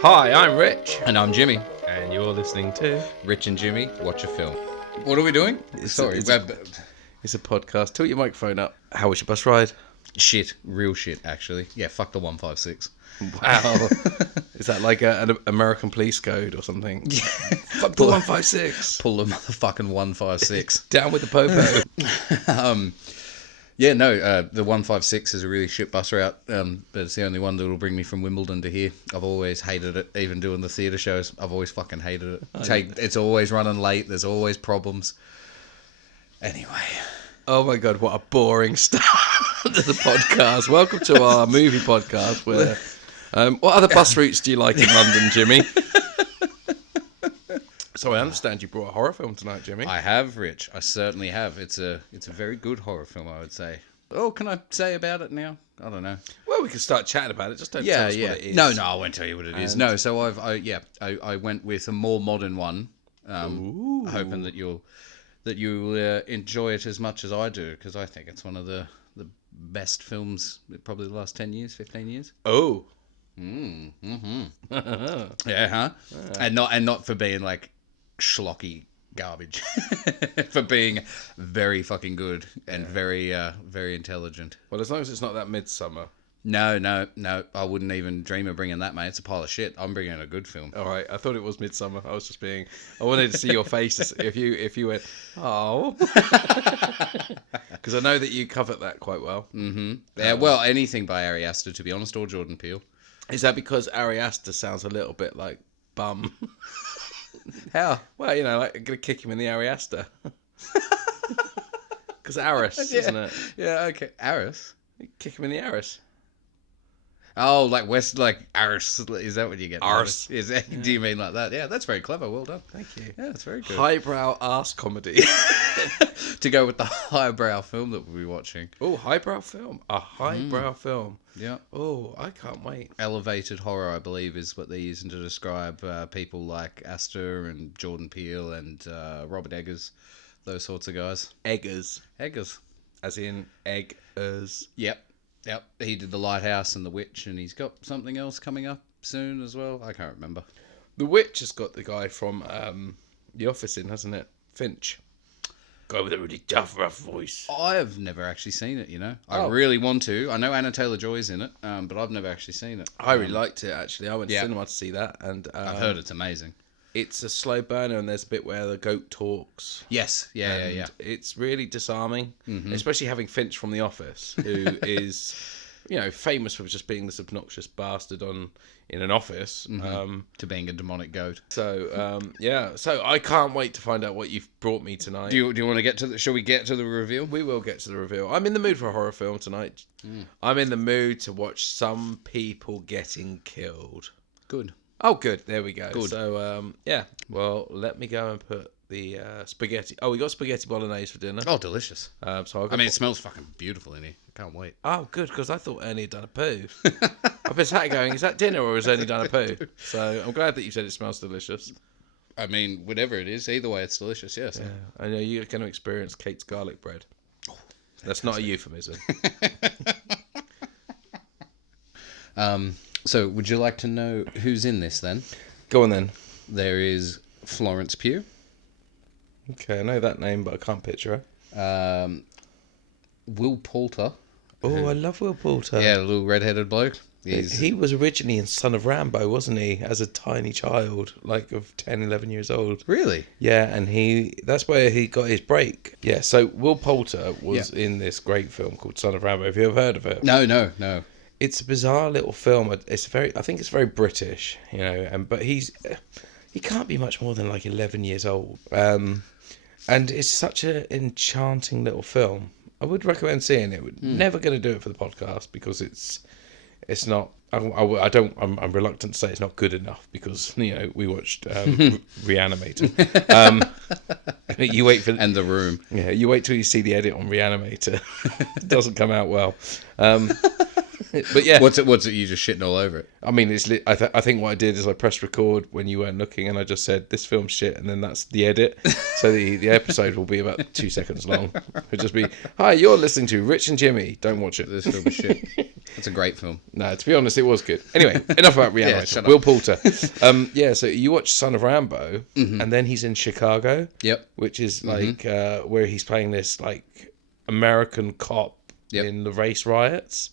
Hi, I'm Rich. And I'm Jimmy. And you're listening to... Rich and Jimmy watch a film. What are we doing? It's a podcast. Tilt your microphone up. How was your bus ride? Shit. Real shit, actually. Yeah, fuck the 156. Wow. Is that like an American police code or something? Yeah. Fuck the 156. Pull the motherfucking 156. Down with the popo. The 156 is a really shit bus route, but it's the only one that will bring me from Wimbledon to here. I've always hated it, even doing the theatre shows. I've always fucking hated it. It's always running late. There's always problems. Anyway. Oh my God, what a boring start to the podcast. Welcome to our movie podcast where... what other bus routes do you like in London, Jimmy? So I understand you brought a horror film tonight, Jimmy. I have, Rich. I certainly have. It's a very good horror film, I would say. Oh, can I say about it now? I don't know. Well, we can start chatting about it. Just don't tell us what it is. No, I won't tell you what it is. No, so I went with a more modern one, hoping that you'll enjoy it as much as I do, because I think it's one of the best films, probably the last 10 years, 15 years. Oh. Yeah, huh? And not for being like schlocky garbage, for being very fucking good and very intelligent. Well, as long as it's not that Midsommar. No, I wouldn't even dream of bringing that, mate. It's a pile of shit. I'm bringing a good film. All right, I thought it was Midsommar. I wanted to see your faces if you went, oh, because I know that you covered that quite well. Mm-hmm. Yeah, well, anything by Ari Aster, to be honest, or Jordan Peele. Is that because Ari Aster sounds a little bit like bum? How? Well, like I'm gonna kick him in the Ari Aster. Because Aris, isn't it? Yeah, okay. Aris? Kick him in the Aris. Oh, like Aris. Is that what you get? Aris. Do you mean like that? Yeah, that's very clever. Well done. Thank you. Yeah, that's very good. Highbrow arse comedy. To go with the highbrow film that we'll be watching. Oh, highbrow film. A highbrow film. Yeah. Oh, I can't wait. Elevated horror, I believe, is what they're using to describe people like Astor and Jordan Peele and Robert Eggers, those sorts of guys. Eggers. As in Eggers. Yep. He did The Lighthouse and The Witch, and he's got something else coming up soon as well. I can't remember. The Witch has got the guy from The Office in, hasn't it? Finch. Guy with a really tough, rough voice. I have never actually seen it, I really want to. I know Anna Taylor-Joy's in it, but I've never actually seen it. I really liked it, actually. I went to cinema to see that. And I've heard it's amazing. It's a slow burner, and there's a bit where the goat talks. Yes, yeah. It's really disarming, especially having Finch from The Office, who is, famous for just being this obnoxious bastard in an office. To being a demonic goat. So, So I can't wait to find out what you've brought me tonight. Do you want to get to shall we get to the reveal? We will get to the reveal. I'm in the mood for a horror film tonight. I'm in the mood to watch some people getting killed. Good. Oh, good. There we go. Good. So, Well, let me go and put the spaghetti. Oh, we got spaghetti bolognese for dinner. Oh, delicious. It smells fucking beautiful in here. I can't wait. Oh, good, because I thought Ernie had done a poo. I've been sat going, is that dinner or has Ernie done a poo? So I'm glad that you said it smells delicious. I mean, whatever it is, either way, it's delicious, yes. Yeah. I know you're going to experience Kate's garlic bread. Oh, that's not a euphemism. So, would you like to know who's in this then? Go on then. There is Florence Pugh. Okay, I know that name, but I can't picture her. Will Poulter. Oh, I love Will Poulter. Yeah, the little red-headed bloke. He was originally in Son of Rambo, wasn't he? As a tiny child, like of 10, 11 years old. Really? Yeah, and that's where he got his break. Yeah, so Will Poulter was in this great film called Son of Rambo. Have you ever heard of it? No. It's a bizarre little film. I think it's very British, but he can't be much more than like 11 years old. And it's such an enchanting little film. I would recommend seeing it. We're never going to do it for the podcast because it's not. I'm reluctant to say it's not good enough because we watched Reanimator. You wait for and The Room. Yeah, you wait till you see the edit on Reanimator. It doesn't come out well. But yeah, What's it? You just shitting all over it? I mean, I think what I did is I pressed record when you weren't looking, and I just said this film's shit, and then that's the edit. So the episode will be about 2 seconds long. It'll just be, hi, you're listening to Rich and Jimmy. Don't watch it. This film is shit. That's a great film. No, to be honest, it was good. Anyway, enough about Rihanna. shut Will up. Poulter. Yeah, so you watch Son of Rambo, and then he's in Chicago. Yep. Which is like where he's playing this like American cop in the race riots,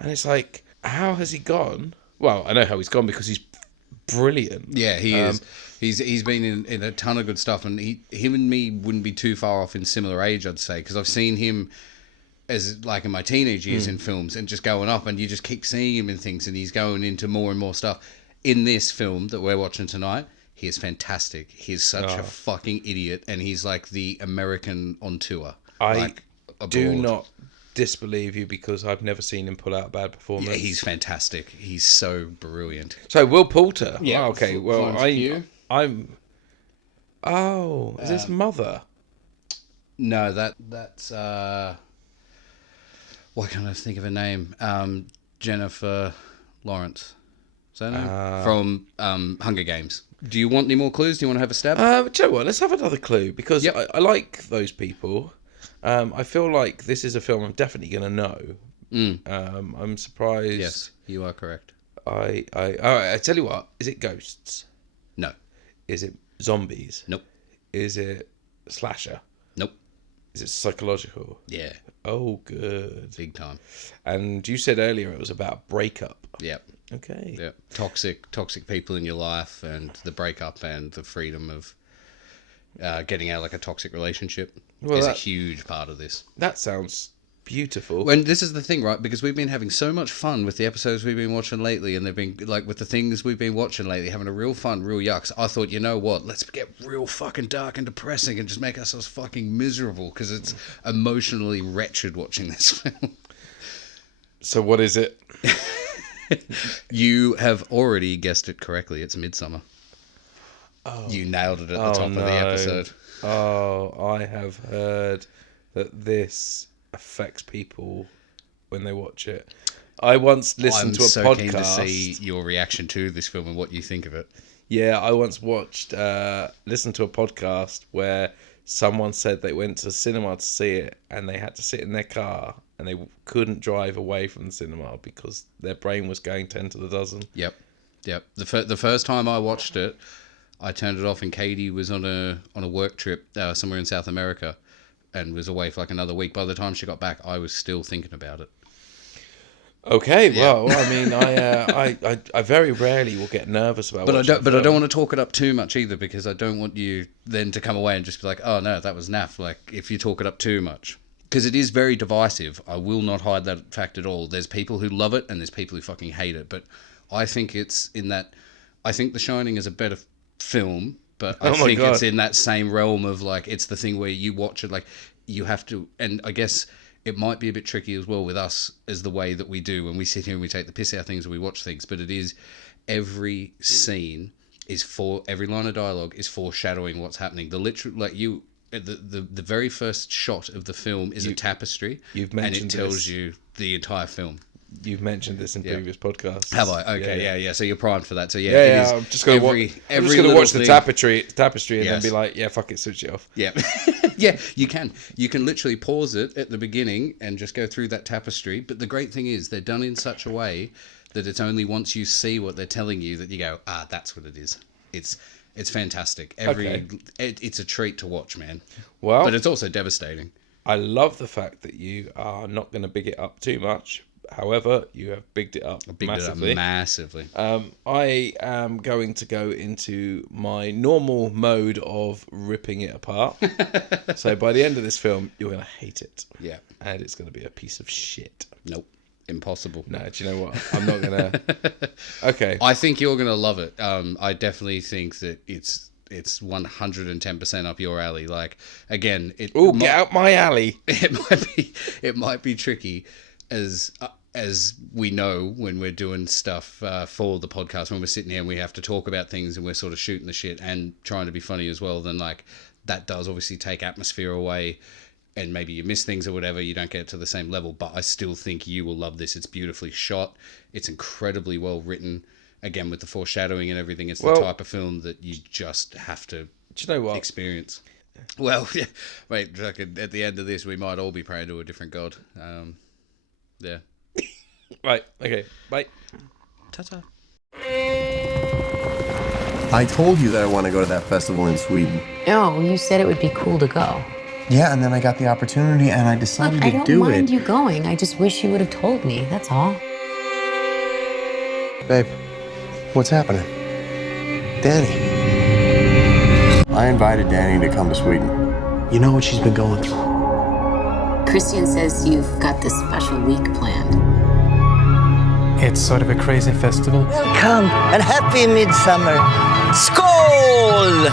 and it's like, how has he gone? Well, I know how he's gone because he's brilliant. Yeah, he is. He's been in a ton of good stuff, and him and me wouldn't be too far off in similar age, I'd say, because I've seen him as like in my teenage years in films and just going up, and you just keep seeing him in things, and he's going into more and more stuff. In this film that we're watching tonight, he is fantastic. He's such a fucking idiot, and he's like the American on tour. I do not disbelieve you because I've never seen him pull out a bad performance. Yeah, he's fantastic. He's so brilliant. So Will Poulter. Yeah. Oh, okay. Well, I'm. Oh, is this Mother? No, that's. Why can't I think of her name? Jennifer Lawrence. Is that her name? From Hunger Games. Do you want any more clues? Do you want to have a stab? Do you know what? Let's have another clue because I like those people. I feel like this is a film I'm definitely going to know. I'm surprised. Yes, you are correct. All right, I tell you what. Is it ghosts? No. Is it zombies? Nope. Is it slasher? Nope. Is it psychological? Yeah. Oh, good. Big time. And you said earlier it was about breakup. Yep. Okay. Yep. Toxic people in your life, and the breakup and the freedom of getting out of like a toxic relationship is a huge part of this. That sounds beautiful. When this is the thing, right? Because we've been having so much fun with the episodes we've been watching lately, and they've been like with the things we've been watching lately, having a real fun, real yucks. I thought, you know what? Let's get real fucking dark and depressing and just make ourselves fucking miserable because it's emotionally wretched watching this film. So what is it? You have already guessed it correctly. It's Midsummer. Oh. You nailed it at the top of the episode. Oh, I have heard that this affects people when they watch it. I once listened to a podcast. I'm so keen to see your reaction to this film and what you think of it. Yeah, I once listened to a podcast where someone said they went to the cinema to see it and they had to sit in their car and they couldn't drive away from the cinema because their brain was going 10 to the dozen. Yep. The first time I watched it, I turned it off and Katie was on a work trip somewhere in South America and was away for like another week. By the time she got back, I was still thinking about it. Okay, well, I mean, I very rarely will get nervous about. But I don't want to talk it up too much either because I don't want you then to come away and just be like, oh no, that was naff. Like if you talk it up too much, because it is very divisive. I will not hide that fact at all. There's people who love it and there's people who fucking hate it. But I think it's in that. I think The Shining is a better film, but I think it's in that same realm of like it's the thing where you watch it like you have to, and I guess. It might be a bit tricky as well with us as the way that we do when we sit here and we take the piss out of things and we watch things, but it is every scene is for every line of dialogue is foreshadowing what's happening. The literal the very first shot of the film is a tapestry and it tells you the entire film. You've mentioned this in previous podcasts. Have I? Okay, yeah. So you're primed for that. So I'm just going to watch the tapestry and then be like, yeah, fuck it, switch it off. Yeah. Yeah, you can. You can literally pause it at the beginning and just go through that tapestry. But the great thing is they're done in such a way that it's only once you see what they're telling you that you go, that's what it is. It's fantastic. It's a treat to watch, man. Well, but it's also devastating. I love the fact that you are not going to big it up too much. However, you have bigged it up massively. I am going to go into my normal mode of ripping it apart. So by the end of this film, you're going to hate it. Yeah. And it's going to be a piece of shit. Nope. Impossible. No, do you know what? I'm not going to... Okay. I think you're going to love it. I definitely think that it's 110% up your alley. Like, again... Get out my alley. It might be tricky... As we know when we're doing stuff for the podcast, when we're sitting here and we have to talk about things and we're sort of shooting the shit and trying to be funny as well, then like that does obviously take atmosphere away and maybe you miss things or whatever, you don't get to the same level, but I still think you will love this. It's beautifully shot. It's incredibly well written. Again, with the foreshadowing and everything, it's the type of film that you just have to experience. Well, yeah, wait, at the end of this, we might all be praying to a different god. Yeah. Right, okay, bye. Ta-ta. I told you that I want to go to that festival in Sweden. No, you said it would be cool to go. Yeah, and then I got the opportunity and I decided to do it. I don't mind you going. I just wish you would have told me, that's all. Babe, what's happening? Danny. I invited Danny to come to Sweden. You know what she's been going through. Christian says you've got this special week planned. It's sort of a crazy festival. Welcome and happy Midsummer. Skål!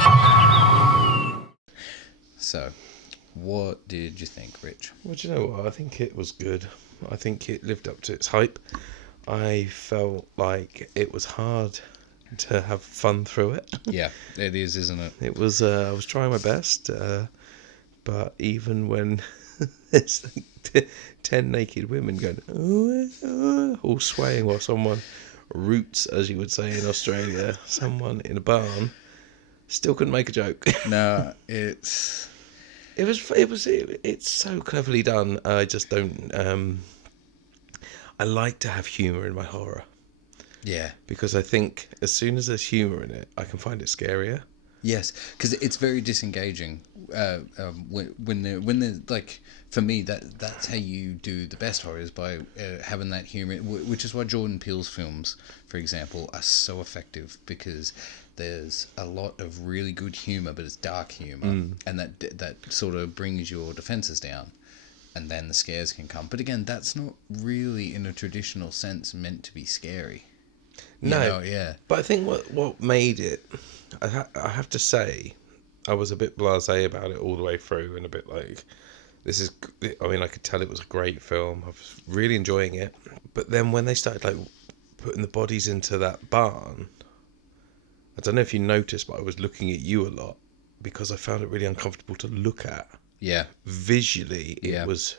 So, what did you think, Rich? Well, do you know what? I think it was good. I think it lived up to its hype. I felt like it was hard to have fun through it. Yeah, it is, isn't it? It was. I was trying my best, but even when there's like 10 naked women going, all swaying while someone roots, as you would say in Australia, someone in a barn, still couldn't make a joke. No, it's so cleverly done. I just don't. I like to have humour in my horror. Yeah. Because I think as soon as there's humour in it, I can find it scarier. Yes, because it's very disengaging. When they're like, for me, that's how you do the best horror, is by having that humour, which is why Jordan Peele's films, for example, are so effective, because there's a lot of really good humour, but it's dark humour, and that sort of brings your defences down, and then the scares can come. But again, that's not really, in a traditional sense, meant to be scary. Yeah. But I think what made it, I have to say, I was a bit blasé about it all the way through, and a bit like, I could tell it was a great film. I was really enjoying it. But then when they started like putting the bodies into that barn, I don't know if you noticed, but I was looking at you a lot because I found it really uncomfortable to look at. Yeah. Visually, it was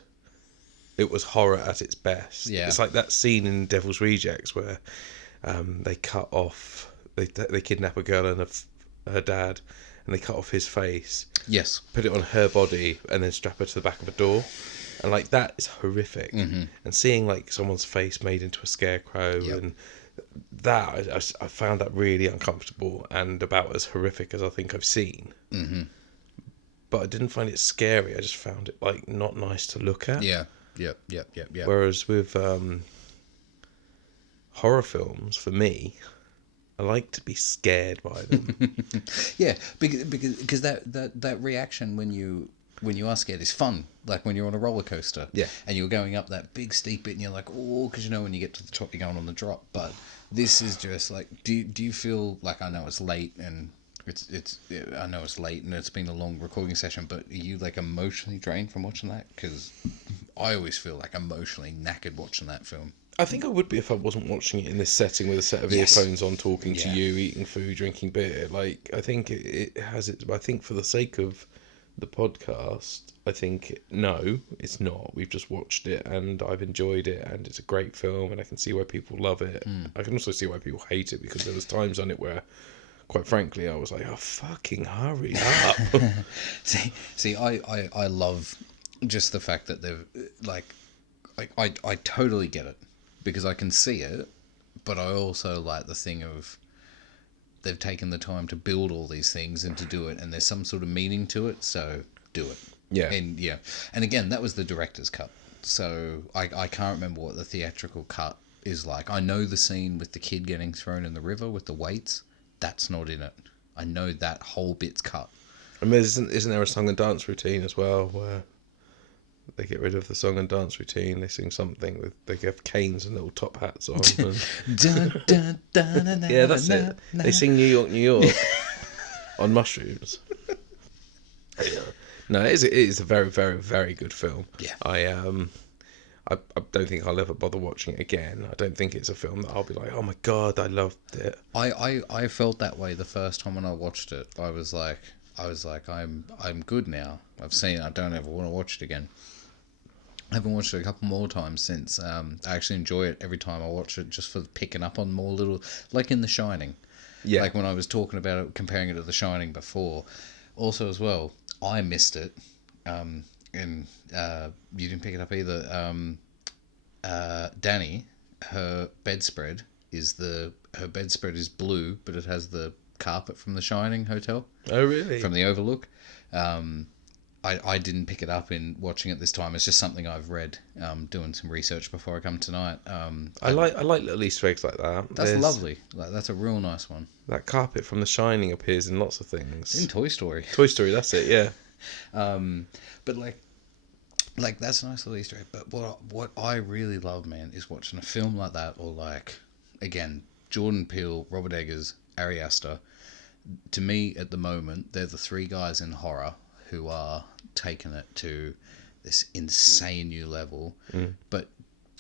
horror at its best. Yeah. It's like that scene in Devil's Rejects where they cut off, they kidnap a girl and her dad, and they cut off his face. Yes. Put it on her body and then strap her to the back of a door. And like, that is horrific. Mm-hmm. And seeing like someone's face made into a scarecrow, and that, I found that really uncomfortable and about as horrific as I think I've seen. Mm-hmm. But I didn't find it scary. I just found it like not nice to look at. Yeah. Whereas with horror films, for me, I like to be scared by them. Yeah, because that reaction when you are scared is fun. Like when you're on a roller coaster, and you're going up that big steep bit, and you're like, oh, because when you get to the top, you're going on the drop. But this is just like, do you feel like, I know it's late and I know it's late and it's been a long recording session, but are you like emotionally drained from watching that? Because I always feel like emotionally knackered watching that film. I think I would be if I wasn't watching it in this setting with a set of earphones on, talking to you, eating food, drinking beer. Like, I think it has its... I think for the sake of the podcast, I think, no, it's not. We've just watched it and I've enjoyed it and it's a great film and I can see why people love it. I can also see why people hate it, because there was times on it where, quite frankly, I was like, oh, fucking hurry up. See, I love just the fact that they've, like, I totally get it, because I can see it, but I also like the thing of they've taken the time to build all these things and to do it, and there's some sort of meaning to it, so do it. Yeah. And again, that was the director's cut, so I can't remember what the theatrical cut is like. I know the scene with the kid getting thrown in the river with the weights, that's not in it. I know that whole bit's cut. I mean, isn't there a song and dance routine as well, where they get rid of the song and dance routine, they sing something with, they have canes and little top hats on. And... yeah, that's it. They sing New York, New York on mushrooms. No, it is a very, very, very good film. Yeah. I don't think I'll ever bother watching it again. I don't think it's a film that I'll be like, oh my God, I loved it. I felt that way the first time when I watched it. I was like, I was like, I'm good now. I've seen it. I don't ever want to watch it again. I haven't watched it a couple more times since. I actually enjoy it every time I watch it, just for picking up on more little, like in The Shining. Yeah. Like when I was talking about it, comparing it to The Shining before. Also, as well, I missed it, and you didn't pick it up either. Danny, her bedspread is blue, but it has the carpet from the Shining hotel. Oh, really? From the Overlook. I didn't pick it up in watching it this time. It's just something I've read, doing some research before I come tonight. I like little Easter eggs like that. That's lovely. Like, that's a real nice one. That carpet from The Shining appears in lots of things. In Toy Story. Toy Story, that's it, yeah. But like that's a nice little Easter egg. But what I really love, man, is watching a film like that, or like, again, Jordan Peele, Robert Eggers, Ari Aster. To me, at the moment, they're the three guys in horror who are taking it to this insane new level, but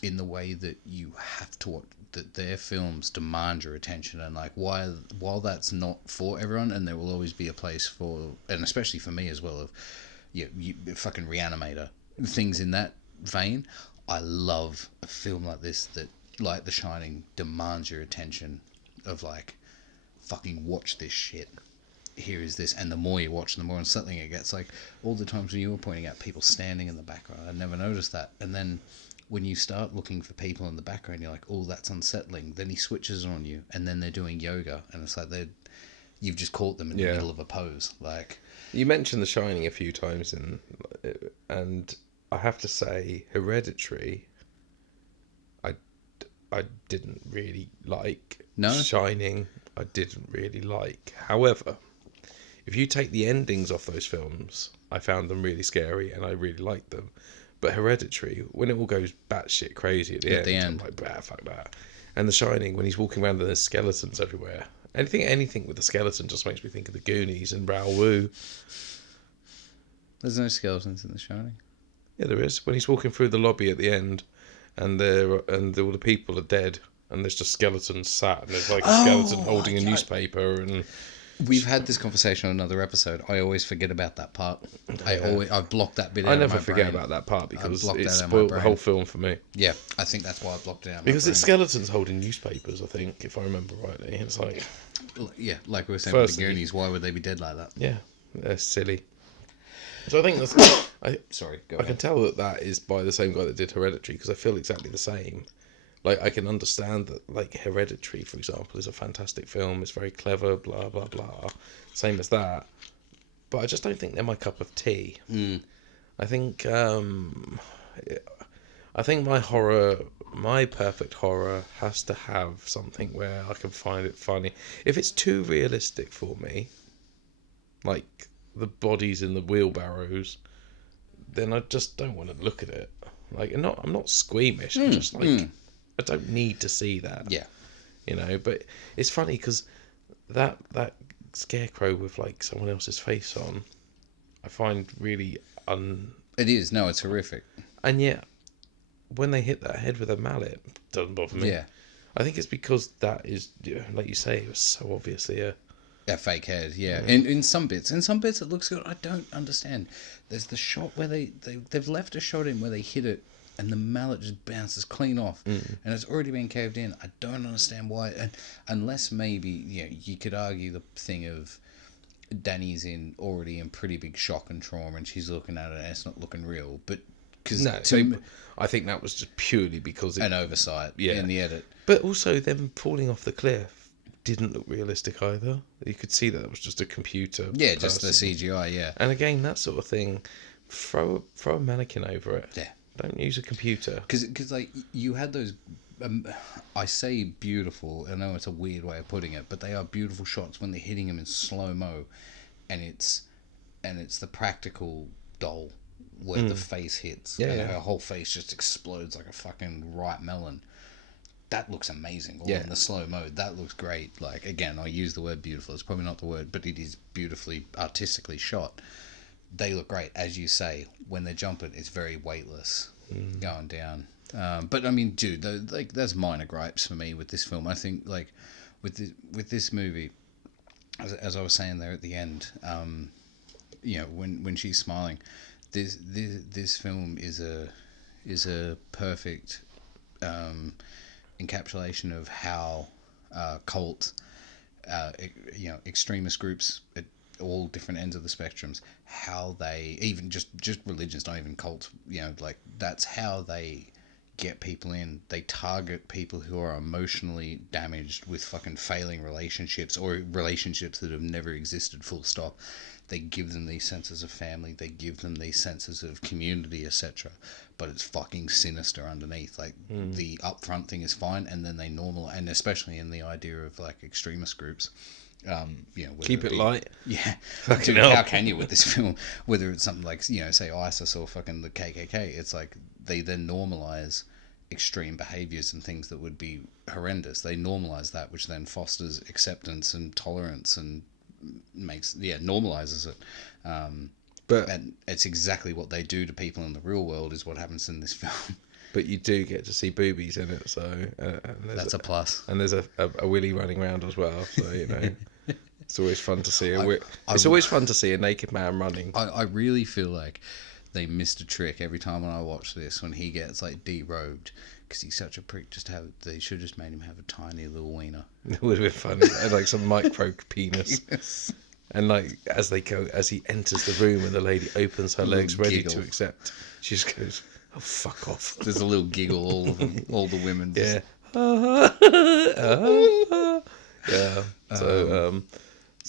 in the way that you have to watch, that their films demand your attention, and like while that's not for everyone, and there will always be a place for, and especially for me as well, of you fucking Reanimator, things in that vein. I love a film like this that, like The Shining, demands your attention, of like, fucking watch this shit. Here is this, and the more you watch, the more unsettling it gets. Like all the times when you were pointing out people standing in the background, I never noticed that. And then when you start looking for people in the background, you're like, oh, that's unsettling. Then he switches on you, and then they're doing yoga, and it's like you've just caught them in the middle of a pose. Like, you mentioned The Shining a few times, and I have to say, Hereditary, I didn't really like. No? Shining, I didn't really like. However, if you take the endings off those films, I found them really scary, and I really liked them. But Hereditary, when it all goes batshit crazy at the end, I'm like, bah, fuck that. And The Shining, when he's walking around and there's skeletons everywhere. Anything with the skeleton just makes me think of the Goonies and Raoul. there's no skeletons in The Shining. Yeah, there is. When he's walking through the lobby at the end, and all the people are dead, and there's just skeletons sat, and there's like a skeleton holding a newspaper, and we've had this conversation on another episode. I always forget about that part. I've blocked that bit out I of never my forget brain. about that part because blocked it that out of my spoiled the brain. whole film for me. Yeah, I think that's why I blocked it out. Because it's skeletons holding newspapers, I think, if I remember rightly. It's like, yeah, like we were saying with the Goonies, why would they be dead like that? yeah, they're silly. So I think that's. Sorry, go I ahead. can tell that is by the same guy that did Hereditary, because I feel exactly the same. Like, I can understand that, like, Hereditary, for example, is a fantastic film. It's very clever, blah, blah, blah. Same as that. But I just don't think they're my cup of tea. I think my perfect horror has to have something where I can find it funny. If it's too realistic for me, like the bodies in the wheelbarrows, then I just don't want to look at it. Like, I'm not squeamish. I'm just like, I don't need to see that. Yeah. You know, but it's funny because that scarecrow with like someone else's face on, I find really It is. No, it's horrific. and yet when they hit that head with a mallet, it doesn't bother me. Yeah. I think it's because that is, like you say, it was so obviously a fake head, yeah. In some bits it looks good. I don't understand. There's the shot where they've left a shot in where they hit it and the mallet just bounces clean off, and it's already been caved in. I don't understand why, and unless maybe you could argue the thing of Danny's already in pretty big shock and trauma, and she's looking at it and it's not looking real. But because I think that was just purely because an oversight in the edit. But also them falling off the cliff didn't look realistic either. You could see that it was just a computer. Yeah, just the CGI. Yeah. And again, that sort of thing. Throw a mannequin over it. Yeah. Don't use a computer. Because like you had those. I say beautiful. I know it's a weird way of putting it, but they are beautiful shots when they're hitting him in slow mo, and it's the practical doll where the face hits, and her whole face just explodes like a fucking ripe melon. That looks amazing. In the slow mo, that looks great. Like, again, I use the word beautiful. It's probably not the word, but it is beautifully, artistically shot. They look great, as you say. When they're jumping, it's very weightless, going down. But I mean, dude, there's minor gripes for me with this film. I think, like, with this movie, as I was saying there at the end, when she's smiling, this film is a perfect encapsulation of how cult, extremist groups at all different ends of the spectrums, how they, even just religions, not even cult, like that's how they get people in. They target people who are emotionally damaged with fucking failing relationships or relationships that have never existed, full stop. They give them these senses of family, they give them these senses of community, etc. But it's fucking sinister underneath. Like, the upfront thing is fine, and then they and especially in the idea of like extremist groups, keep it light. Yeah. Fucking Dude, hell. how can you with this film? Whether it's something like, say ISIS or fucking the KKK, it's like they then normalize extreme behaviors and things that would be horrendous. They normalize that, which then fosters acceptance and tolerance and normalizes it. And it's exactly what they do to people in the real world is what happens in this film. But you do get to see boobies in it, so That's a plus. And there's a willy running around as well, so it's always fun to see. It's always fun to see a naked man running. I really feel like they missed a trick every time when I watch this, when he gets like derobed, because he's such a prick. They should have just made him have a tiny little wiener. It would have been funny, and like some micro penis. Yes. And like as he enters the room and the lady opens her legs ready giggle. to accept, she just goes, "Oh, fuck off." There's a little giggle, all the women. Yeah. Yeah. So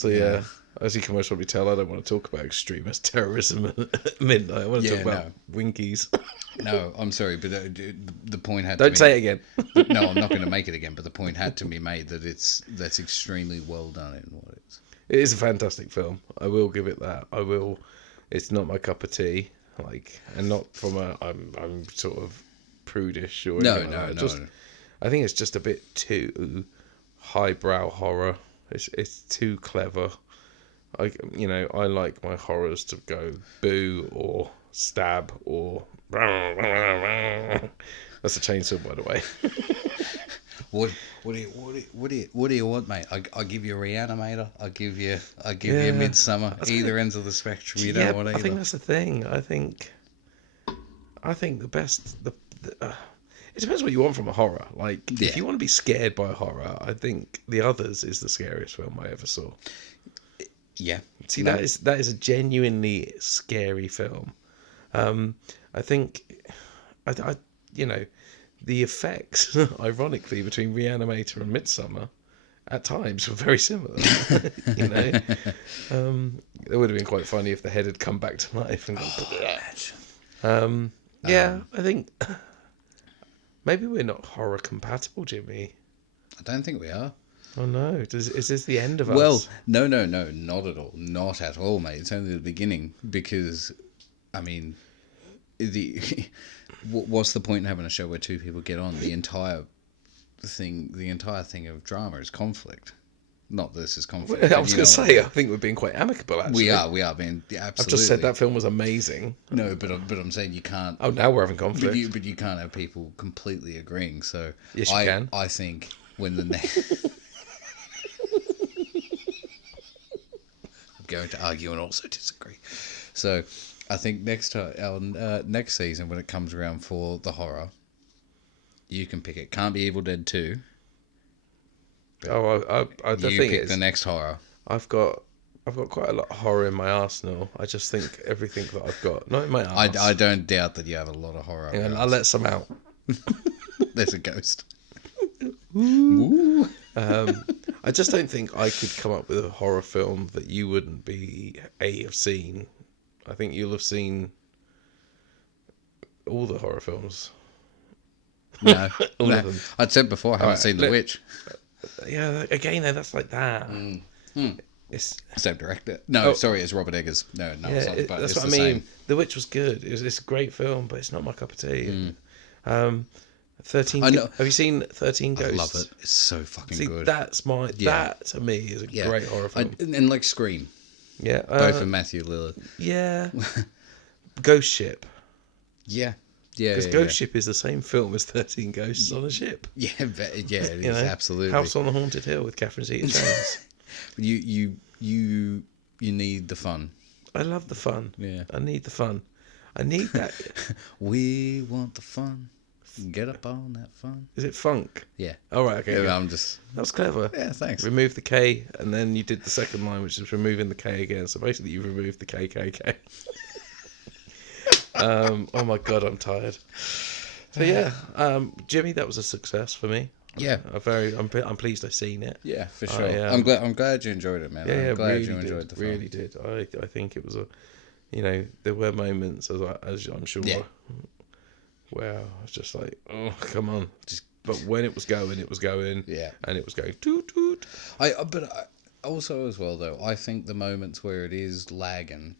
yeah. As you can most probably tell, I don't want to talk about extremist terrorism at midnight. I want to talk about Winkies. No, I'm sorry, but the point had. Don't say it again. No, I'm not going to make it again. But the point had to be made that that's extremely well done in what it's. It is a fantastic film. I will give it that. I will. It's not my cup of tea, and not from I'm sort of prudish or anything like that. No. I think it's just a bit too highbrow horror. It's too clever. I like my horrors to go boo or stab or. That's a chainsaw, by the way. What do you want, mate? I give you a Reanimator. I give you Midsummer. Either ends of the spectrum. You don't want either. I think that's the thing. I think the best. It depends what you want from a horror. If you want to be scared by horror, I think The Others is the scariest film I ever saw. Yeah. See, that is a genuinely scary film. I think, the effects, ironically, between Reanimator and Midsummer, at times were very similar. It would have been quite funny if the head had come back to life and gone. I think maybe we're not horror compatible, Jimmy. I don't think we are. Oh no! Is this the end of us? Well, no, not at all, not at all, mate. It's only the beginning because, I mean, what's the point in having a show where two people get on? The entire thing of drama is conflict. Not this is conflict. I was going to say, I think we're being quite amicable. Actually, we are being absolutely. I've just said that film was amazing. No, but I'm saying you can't. Oh, now we're having conflict. But you can't have people completely agreeing. So yes, you can. I think when the next. Going to argue and also disagree. So I think next season when it comes around for the horror, you can pick it. Can't be Evil Dead 2. Oh, the thing pick is, the next horror. I've got quite a lot of horror in my arsenal. I just think everything that I've got, not in my arse. I don't doubt that you have a lot of horror. And I'll let some out. There's a ghost. Ooh. I just don't think I could come up with a horror film that you wouldn't have seen. I think you'll have seen all the horror films. No, all of them. I'd said before I haven't seen The Witch. Yeah, again, though, that's like that. It's same director. No, sorry, it's Robert Eggers. No, it's not. But that's it's what I the mean. same. The Witch was good. It's a great film, but it's not my cup of tea. 13. Have you seen 13 Ghosts? I love it. It's so fucking good. That to me is a great horror film. And like Scream. Yeah. Both of Matthew Lillard. Yeah. Ghost Ship. Yeah. Because Ghost Ship is the same film as 13 Ghosts on a Ship. Yeah, it is absolutely. House on the Haunted Hill with Catherine Zeta-Jones. You need the fun. I love the fun. Yeah. I need the fun. I need that. We want the fun. Get up on that fun. Is it funk? Yeah. All right. Okay. Yeah, Yeah. That was clever. Yeah, thanks. Remove the K, and then you did the second line, which is removing the K again. So basically, you've removed the KKK. Oh my God, I'm tired. So yeah, Jimmy, that was a success for me. Yeah. I'm pleased I've seen it. Yeah, for sure. I'm glad you enjoyed it, man. Yeah, I'm glad really you enjoyed the film. Really did. I think it was there were moments as I'm sure. Yeah. Where I was just like, oh, come on. But when it was going, Yeah. And it was going toot toot. But also as well though, I think the moments where it is lagging,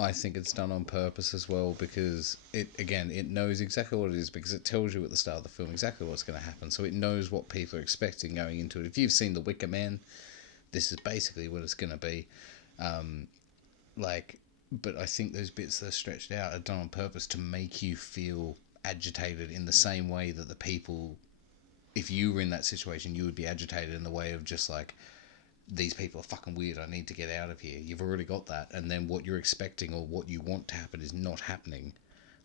I think it's done on purpose as well, because it knows exactly what it is, because it tells you at the start of the film exactly what's going to happen, so it knows what people are expecting going into it. If you've seen The Wicker Man, this is basically what it's going to be. But I think those bits that are stretched out are done on purpose to make you feel agitated in the same way that the people, if you were in that situation, you would be agitated in the way of just like, these people are fucking weird, I need to get out of here. You've already got that, and then what you're expecting or what you want to happen is not happening.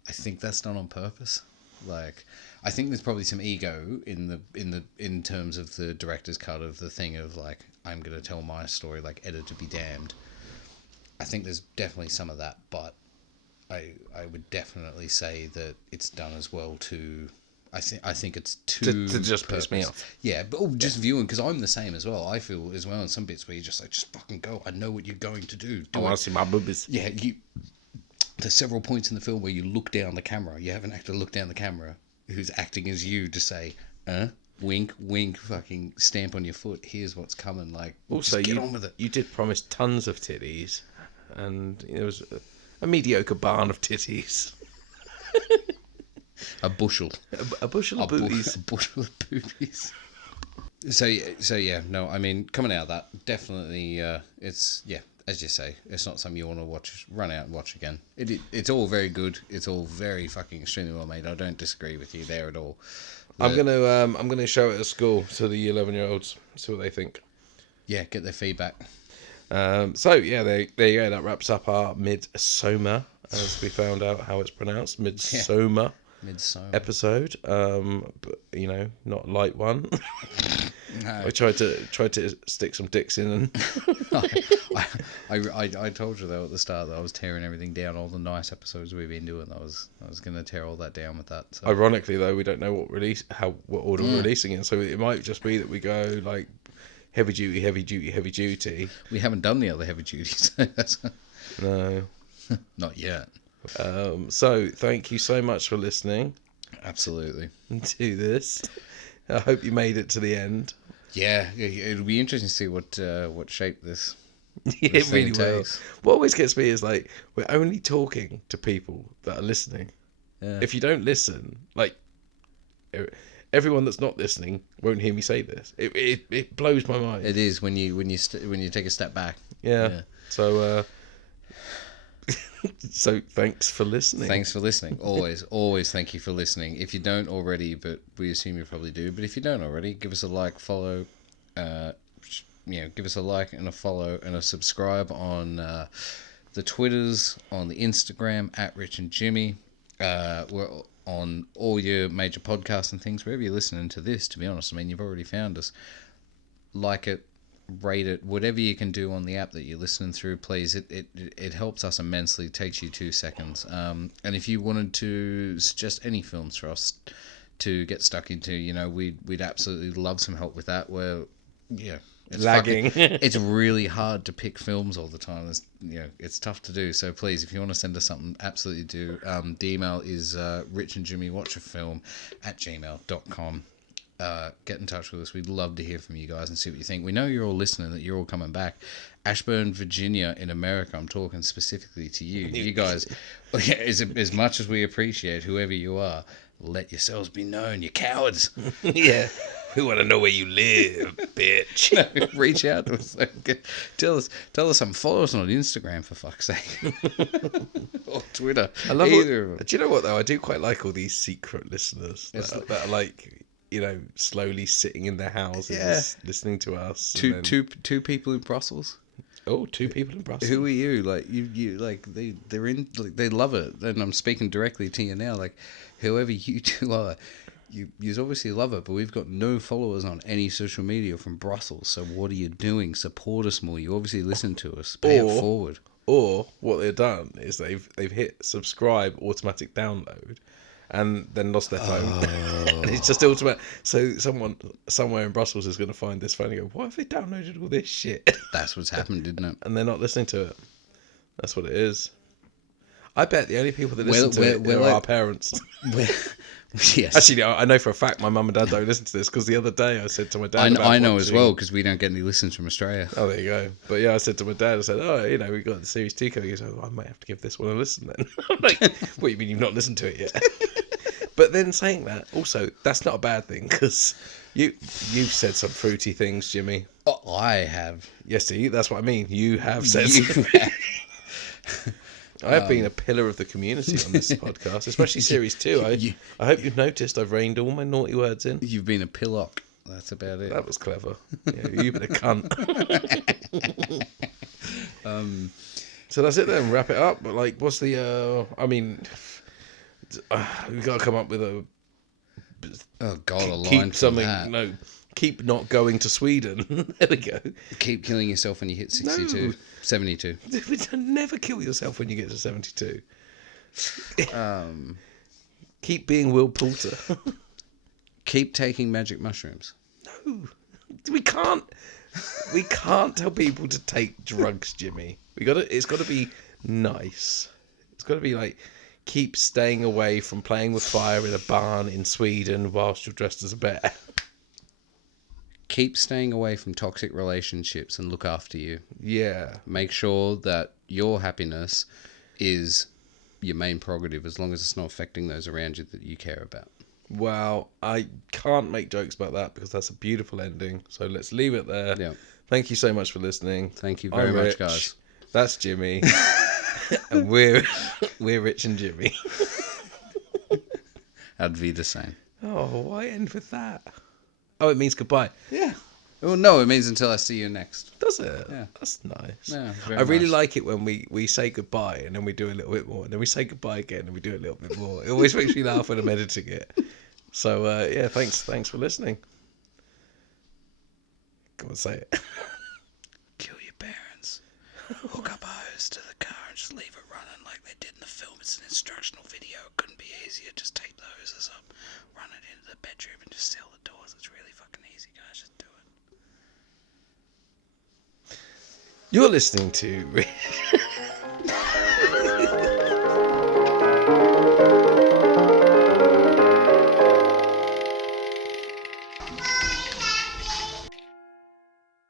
I think that's done on purpose. Like, I think there's probably some ego in terms of the director's cut of the thing of like, I'm gonna tell my story, like editor be damned. I think there's definitely some of that, but I would definitely say that it's done as well to. I think it's too to just purpose. piss me off. Yeah, but just viewing, because I'm the same as well. I feel as well in some bits where you're just like, just fucking go. I know what you're going to do. I want to see my boobies. Yeah, there's several points in the film where you look down the camera. You have an actor look down the camera who's acting as you to say, wink, wink, fucking stamp on your foot. Here's what's coming. Like, Also, just get on with it. You did promise tons of titties, and it was a mediocre barn of titties. A bushel. A bushel of boobies. A bushel of boobies. So yeah, no, I mean, coming out of that, definitely, it's, yeah, as you say, it's not something you want to run out and watch again. It's all very good. It's all very fucking extremely well made. I don't disagree with you there at all. I'm gonna show it at school to the 11-year-olds, see what they think. Yeah, get their feedback. So yeah, there you go. That wraps up our Midsommar, as we found out how it's pronounced, Midsommar. Yeah. Midsummer Episode, but not a light one. No. I tried to stick some dicks in, and I told you though at the start that I was tearing everything down. All the nice episodes we've been doing, I was going to tear all that down with that. So. Ironically though, we don't know what order we're releasing in, so it might just be that we go like heavy duty, heavy duty, heavy duty. We haven't done the other heavy duties. No, not yet. So thank you so much for listening. Absolutely. To this. I hope you made it to the end. Yeah, it'll be interesting to see what shape this. It really will. What always gets me is like, we're only talking to people that are listening. Yeah. If you don't listen, like everyone that's not listening won't hear me say this. It blows my mind. It is when you take a step back. Yeah. So so thanks for listening. Thanks for listening. Always thank you for listening. If you don't already, but we assume you probably do, but if you don't already, give us a like, follow, give us a like and a follow and a subscribe on the Twitters, on the Instagram at Rich and Jimmy. We're on all your major podcasts and things, wherever you're listening to this, to be honest. I mean, you've already found us. Like it, rate it, whatever you can do on the app that you're listening through, please. It helps us immensely. It takes you 2 seconds. And if you wanted to suggest any films for us to get stuck into, we'd absolutely love some help with that. It's lagging. It's really hard to pick films all the time. It's tough to do. So please, if you want to send us something, absolutely do. The email is richandjimmywatchafilm@gmail.com. Get in touch with us. We'd love to hear from you guys and see what you think. We know you're all listening, that you're all coming back. Ashburn, Virginia in America, I'm talking specifically to you. You guys, as much as we appreciate whoever you are, let yourselves be known, you cowards. Yeah. We want to know where you live, bitch. Reach out to us. Tell us something. Follow us on Instagram, for fuck's sake. Or Twitter. I love either of them. Do you know what, though? I do quite like all these secret listeners that are like, slowly sitting in their houses listening to us. Two people in Brussels. Oh, 2 people in Brussels. Who are you? Like you like they're in like they love it, and I'm speaking directly to you now. Like whoever you two are, you obviously love it, but we've got no followers on any social media from Brussels. So what are you doing? Support us more. You obviously listen to us. Pay it forward. Or what they've done is they've hit subscribe automatic download, and then lost their phone. And it's just automatic. So someone somewhere in Brussels is going to find this phone and go, "Why have they downloaded all this shit?" That's what's happened, didn't it? And they're not listening to it. That's what it is. I bet the only people that listen to it are our parents. Yes. Actually, I know for a fact my mum and dad don't listen to this, because the other day I said to my dad... I know as well, because we don't get any listens from Australia. Oh, there you go. But yeah, I said to my dad, I said, oh, you know, we got the Series 2 coming. He goes, oh, I might have to give this one a listen then. I'm like, what, you mean you've not listened to it yet? But then saying that, also, that's not a bad thing, because you've said some fruity things, Jimmy. Oh, I have. Yes, see, that's what I mean. You have said You I have been a pillar of the community on this podcast, especially Series 2. I hope you've noticed I've reined all my naughty words in. You've been a pillock. That's about it. That was clever. Yeah, you've been a cunt. So that's it then. Wrap it up. But like, what's the? I mean, we've got to come up with a. Oh God, a line Keep for something. that. No, keep not going to Sweden. There we go. Keep killing yourself when you hit 62, No. 72. Never kill yourself when you get to 72. Keep being Will Poulter. Keep taking magic mushrooms. No, we can't. We can't tell people to take drugs, Jimmy. It's got to be nice. It's got to be like, keep staying away from playing with fire in a barn in Sweden whilst you're dressed as a bear. Keep staying away from toxic relationships and look after you. Yeah. Make sure that your happiness is your main prerogative, as long as it's not affecting those around you that you care about. Well, I can't make jokes about that because that's a beautiful ending. So let's leave it there. Yeah. Thank you so much for listening. Thank you very I'm much, Rich. guys. That's Jimmy. And we're Rich and Jimmy. Ad vida same. Oh, why end with that? Oh, it means goodbye. Yeah. Well, no, it means until I see you next. Does it? Yeah. That's nice. Yeah, very I really nice. like it when we say goodbye and then we do a little bit more, and then we say goodbye again and we do a little bit more. It always makes me laugh when I'm editing it. So, yeah, thanks for listening. Go on, say it. Kill your parents. Hook up a hose to the car and just leave it running like they did in the film. It's an instructional video. It couldn't be easier. Just take the hoses up, run it into the bedroom, and just seal the doors. It's really fucking easy, guys. Just do it. You're listening to...